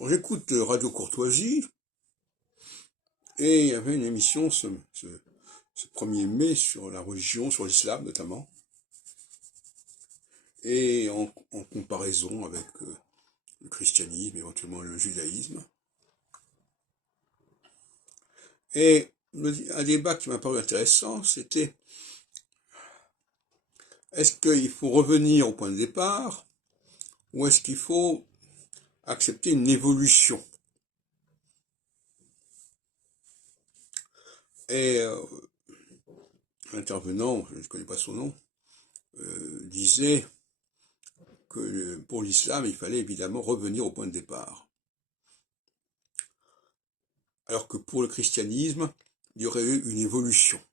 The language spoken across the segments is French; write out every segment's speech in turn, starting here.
Alors, j'écoute Radio Courtoisie, et il y avait une émission ce 1er mai sur la religion, sur l'islam notamment, et en comparaison avec le christianisme, éventuellement le judaïsme. Et un débat qui m'a paru intéressant, c'était: est-ce qu'il faut revenir au point de départ, ou est-ce qu'il faut accepter une évolution? Et l'intervenant, je ne connais pas son nom, disait que pour l'islam, il fallait évidemment revenir au point de départ. Alors que pour le christianisme, il y aurait eu une évolution,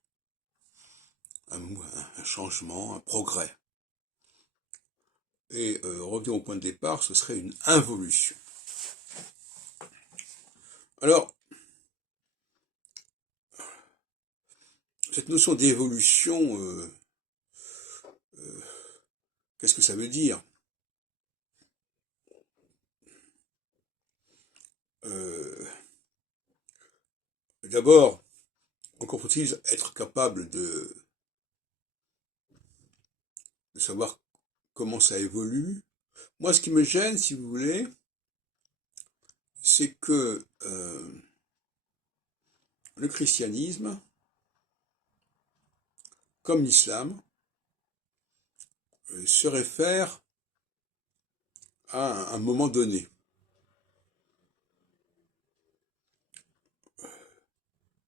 un changement, un progrès. Et revenir au point de départ, ce serait une involution. Alors, cette notion d'évolution, qu'est-ce que ça veut dire? D'abord, encore faut-il être capable de savoir comment ça évolue. Moi, ce qui me gêne, si vous voulez, c'est que le christianisme, comme l'islam, se réfère à un moment donné.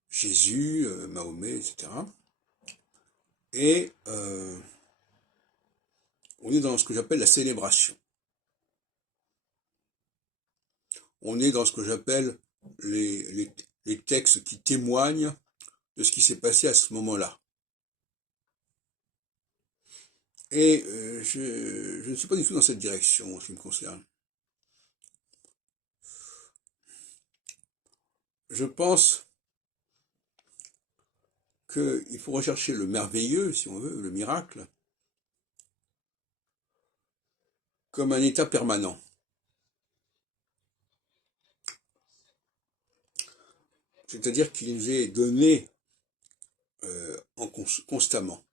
Jésus, Mahomet, etc. Et on est dans ce que j'appelle la célébration. On est dans ce que j'appelle les textes qui témoignent de ce qui s'est passé à ce moment-là. Et je ne suis pas du tout dans cette direction en ce qui me concerne. Je pense qu'il faut rechercher le merveilleux, si on veut, le miracle, comme un état permanent. C'est-à-dire qu'il nous est donné constamment.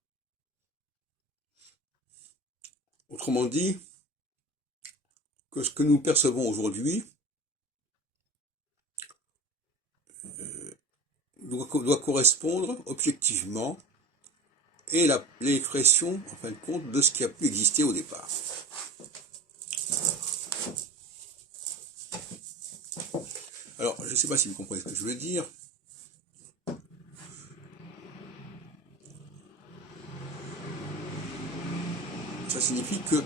Autrement dit, que ce que nous percevons aujourd'hui doit correspondre objectivement et l'expression, en fin de compte, de ce qui a pu exister au départ. Alors, je ne sais pas si vous comprenez ce que je veux dire. Ça signifie que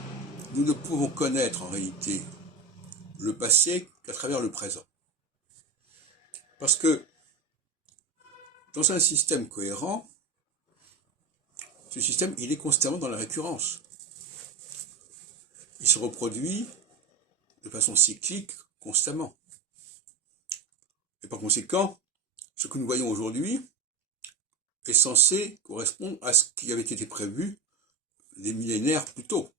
nous ne pouvons connaître en réalité le passé qu'à travers le présent. Parce que dans un système cohérent, ce système, il est constamment dans la récurrence. Il se reproduit de façon cyclique constamment. Et par conséquent, ce que nous voyons aujourd'hui est censé correspondre à ce qui avait été prévu des millénaires plus tôt.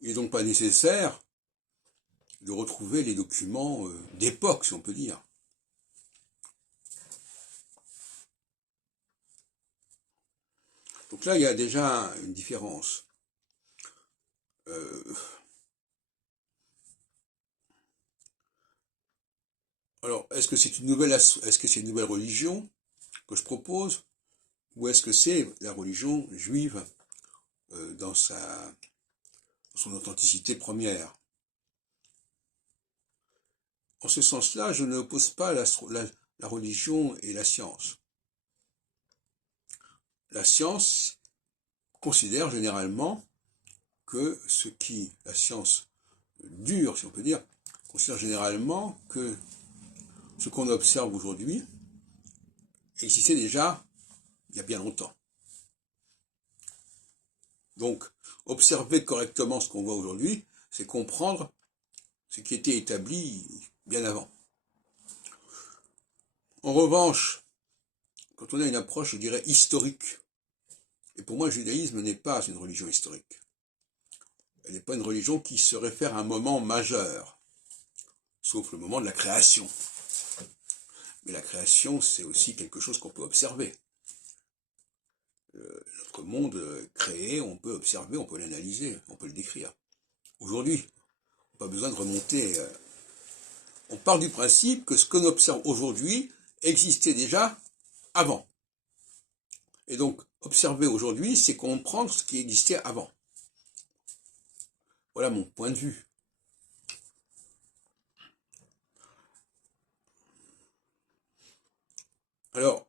Il n'est donc pas nécessaire de retrouver les documents d'époque, si on peut dire. Donc là, il y a déjà une différence. Alors, est-ce que c'est une nouvelle religion que je propose, ou est-ce que c'est la religion juive dans son authenticité première? En ce sens-là, je n'oppose pas la religion et la science. La science considère généralement que la science dure, si on peut dire, considère généralement que ce qu'on observe aujourd'hui existait déjà il y a bien longtemps. Donc, observer correctement ce qu'on voit aujourd'hui, c'est comprendre ce qui était établi bien avant. En revanche, quand on a une approche, je dirais, historique, et pour moi, le judaïsme n'est pas une religion historique. Elle n'est pas une religion qui se réfère à un moment majeur, sauf le moment de la création. Mais la création, c'est aussi quelque chose qu'on peut observer. Notre monde créé, on peut observer, on peut l'analyser, on peut le décrire. Aujourd'hui, on n'a pas besoin de remonter. On part du principe que ce qu'on observe aujourd'hui existait déjà avant. Et donc, observer aujourd'hui, c'est comprendre ce qui existait avant. Voilà mon point de vue. Alors,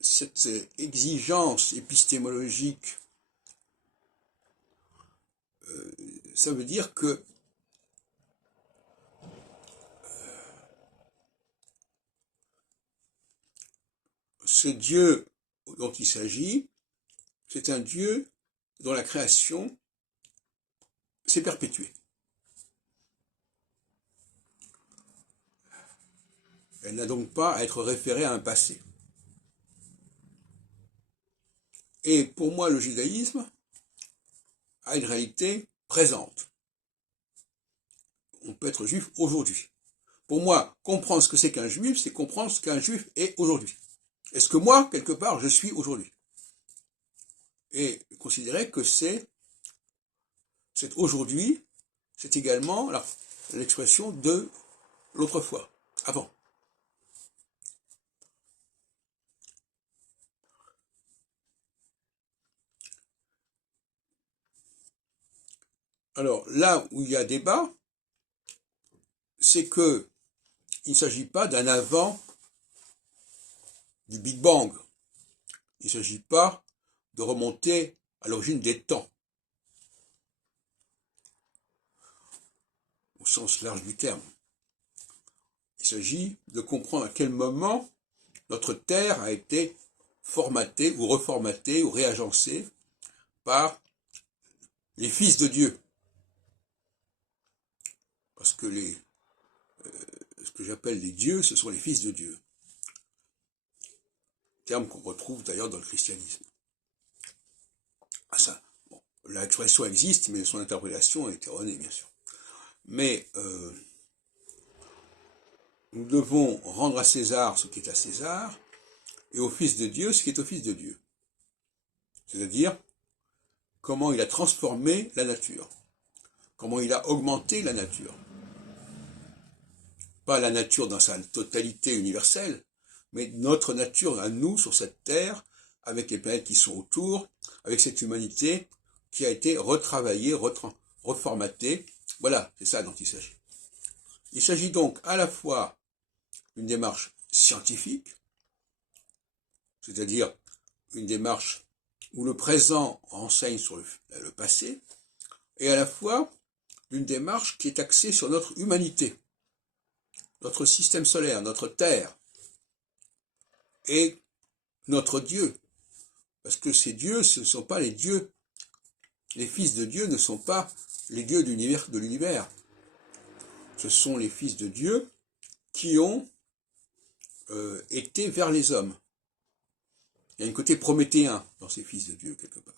cette exigence épistémologique, ça veut dire que ce Dieu dont il s'agit, c'est un Dieu dont la création s'est perpétuée. Elle n'a donc pas à être référée à un passé. Et pour moi, le judaïsme a une réalité présente. On peut être juif aujourd'hui. Pour moi, comprendre ce que c'est qu'un juif, c'est comprendre ce qu'un juif est aujourd'hui. Est-ce que moi, quelque part, je suis aujourd'hui? Et considérer que c'est aujourd'hui, c'est également l'expression de l'autrefois, avant. Alors là où il y a débat, c'est que il ne s'agit pas d'un avant du Big Bang. Il ne s'agit pas de remonter à l'origine des temps, au sens large du terme. Il s'agit de comprendre à quel moment notre Terre a été formatée ou reformatée ou réagencée par les fils de Dieu. Parce que ce que j'appelle les dieux, ce sont les fils de Dieu. Terme qu'on retrouve d'ailleurs dans le christianisme. Ah ça, bon, l'expression existe, mais son interprétation est erronée, bien sûr. Mais nous devons rendre à César ce qui est à César, et au Fils de Dieu ce qui est au Fils de Dieu. C'est-à-dire comment il a transformé la nature, comment il a augmenté la nature. Pas la nature dans sa totalité universelle, mais notre nature à nous, sur cette terre, avec les planètes qui sont autour, avec cette humanité qui a été retravaillée, reformatée. Voilà, c'est ça dont il s'agit. Il s'agit donc à la fois d'une démarche scientifique, c'est-à-dire une démarche où le présent enseigne sur le passé, et à la fois d'une démarche qui est axée sur notre humanité, notre système solaire, notre Terre, et notre Dieu. Parce que ces dieux, ce ne sont pas les dieux. Les fils de Dieu ne sont pas les dieux de l'univers. Ce sont les fils de Dieu qui ont été vers les hommes. Il y a un côté prométhéen dans ces fils de Dieu, quelque part.